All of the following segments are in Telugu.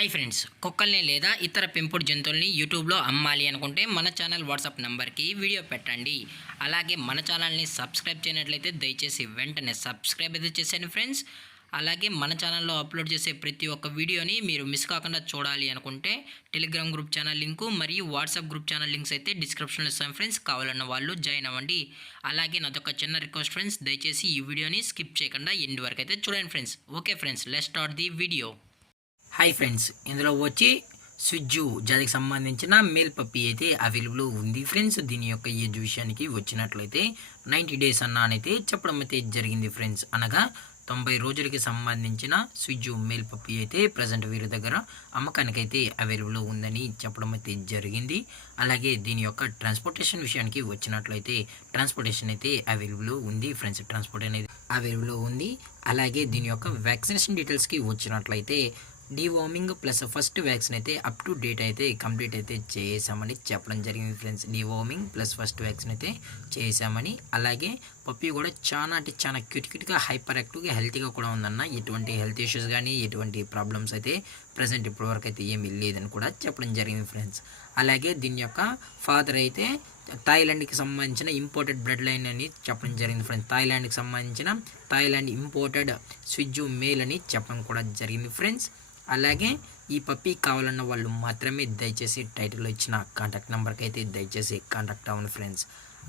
హాయ్ ఫ్రెండ్స్, కుక్కల్ని లేదా ఇతర పెంపుడు జంతువుల్ని యూట్యూబ్లో అమ్మాలి అనుకుంటే మన ఛానల్ వాట్సాప్ నెంబర్కి వీడియో పెట్టండి. అలాగే మన ఛానల్ని సబ్స్క్రైబ్ చేయనట్లయితే దయచేసి వెంటనే సబ్స్క్రైబ్ అయితే చేసేయండి ఫ్రెండ్స్. అలాగే మన ఛానల్లో అప్లోడ్ చేసే ప్రతి ఒక్క వీడియోని మీరు మిస్ కాకుండా చూడాలి అనుకుంటే టెలిగ్రామ్ గ్రూప్ ఛానల్ లింకు మరియు వాట్సాప్ గ్రూప్ ఛానల్ లింక్స్ అయితే డిస్క్రిప్షన్లో ఇస్తాను ఫ్రెండ్స్. కావాలన్న వాళ్ళు జాయిన్ అవ్వండి. అలాగే నాదొక చిన్న రిక్వెస్ట్ ఫ్రెండ్స్, దయచేసి ఈ వీడియోని స్కిప్ చేయకుండా ఎండ్ వరకు అయితే చూడండి friends. Okay friends, let's start the video. Hi friends, ఇందులో వచ్చి స్విజ్జు జాతికి సంబంధించిన మేల్ పప్పీ అయితే అవైలబుల్ ఉంది ఫ్రెండ్స్. దీని యొక్క ఏజ్ విషయానికి వచ్చినట్లయితే 90 డేస్ అన్ననైతే చెప్పడం అయితే జరిగింది ఫ్రెండ్స్. అనగా 90 రోజులకి సంబంధించిన స్విజ్జు మేల్ పప్పీ అయితే ప్రజెంట్ వీరి దగ్గర అమ్మకానికైతే అవైలబుల్ ఉందని చెప్పడం అయితే జరిగింది. అలాగే దీని యొక్క ట్రాన్స్పోర్టేషన్ విషయానికి వచ్చినట్లయితే ట్రాన్స్పోర్టేషన్ అయితే అవైలబుల్ ఉంది ఫ్రెండ్స్. ట్రాన్స్పోర్ట్ అనేది అవైలబుల్ ఉంది. అలాగే దీని యొక్క వ్యాక్సినేషన్ డీటెయిల్స్కి వచ్చినట్లయితే డీవార్మింగ్ ప్లస్ ఫస్ట్ వ్యాక్సిన్ అయితే అప్ టు డేట్ అయితే కంప్లీట్ అయితే చేసామని చెప్పడం జరిగింది friends. Deworming plus first vaccine అయితే చేసామని. అలాగే పప్పీ కూడా చాలా అంటే చాలా క్యూట్గా హైపర్ యాక్టివ్గా హెల్తీగా కూడా ఉందన్న. ఎటువంటి హెల్త్ ఇష్యూస్ కానీ ఎటువంటి ప్రాబ్లమ్స్ అయితే ప్రజెంట్ ఇప్పటివరకు అయితే ఏమీ లేదని కూడా చెప్పడం జరిగింది ఫ్రెండ్స్. అలాగే దీని యొక్క ఫాదర్ అయితే థాయిలాండ్కి సంబంధించిన ఇంపోర్టెడ్ బ్లడ్ లైన్ అని చెప్పడం జరిగింది ఫ్రెండ్స్. థాయిలాండ్ ఇంపోర్టెడ్ స్విజ్జు మేల్ అని చెప్పడం కూడా జరిగింది ఫ్రెండ్స్. అలాగే ఈ పప్పీ కావాలన్న వాళ్ళు మాత్రమే దయచేసి టైటిల్లో ఇచ్చిన కాంటాక్ట్ నెంబర్కి అయితే దయచేసి కాంటాక్ట్ అవ్వండి ఫ్రెండ్స్.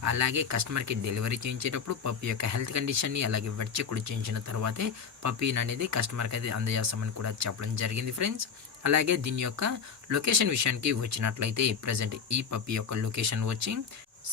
అలాగే కస్టమర్కి డెలివరీ చేయించేటప్పుడు పప్పీ యొక్క హెల్త్ కండిషన్ని అలాగే వెట్ చెక్ కూడా చేయించిన తర్వాతే పప్పీని అనేది కస్టమర్కి అయితే అందజేస్తామని కూడా చెప్పడం జరిగింది ఫ్రెండ్స్. అలాగే దీని యొక్క లొకేషన్ విషయానికి వచ్చినట్లయితే ప్రజెంట్ ఈ పప్పీ యొక్క లొకేషన్ వచ్చి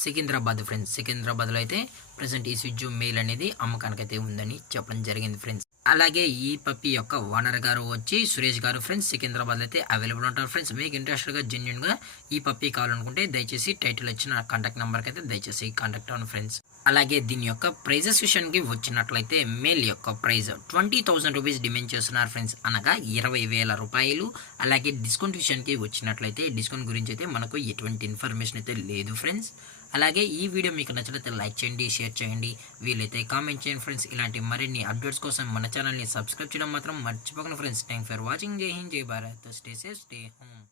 సికింద్రాబాద్ ఫ్రెండ్స్. సికింద్రాబాద్లో అయితే ప్రజెంట్ ఈ స్విజ్జు మేల్ అనేది అమ్మకానికైతే ఉందని చెప్పడం జరిగింది ఫ్రెండ్స్. అలాగే ఈ పప్పీ యొక్క ఓనర్ గారు వచ్చి సురేష్ గారు ఫ్రెండ్స్. సికింద్రాబాద్లో అయితే అవైలబుల్ ఉంటారు ఫ్రెండ్స్. మీకు ఇంట్రెస్ట్గా జెన్యున్గా ఈ పప్పీ కావాలనుకుంటే దయచేసి టైటిల్ వచ్చిన కాంటాక్ట్ నెంబర్కి అయితే దయచేసి కాంటాక్ట్ అవ్వండి ఫ్రెండ్స్. అలాగే దీని యొక్క ప్రైజెస్ విషయానికి వచ్చినట్లయితే మేల్ యొక్క ప్రైజ్ 20,000 రూపీస్ డిమాండ్ చేస్తున్నారు ఫ్రెండ్స్, అనగా 20,000 రూపాయలు. అలాగే డిస్కౌంట్ విషయానికి వచ్చినట్లయితే డిస్కౌంట్ గురించి అయితే మనకు ఎటువంటి ఇన్ఫర్మేషన్ అయితే లేదు ఫ్రెండ్స్. అలాగే ఈ వీడియో మీకు నచ్చినట్లయితే లైక్ చేయండి, షేర్ చేయండి, వీలైతే కామెంట్ చేయండి ఫ్రెండ్స్. ఇలాంటి మరిన్ని అప్డేట్స్ కోసం మన ఛానల్ని సబ్స్క్రైబ్ చేయడం మాత్రం మర్చిపోకండి ఫ్రెండ్స్. Thank for watching. జై హింద్, జై Bharat. Stay safe, stay home.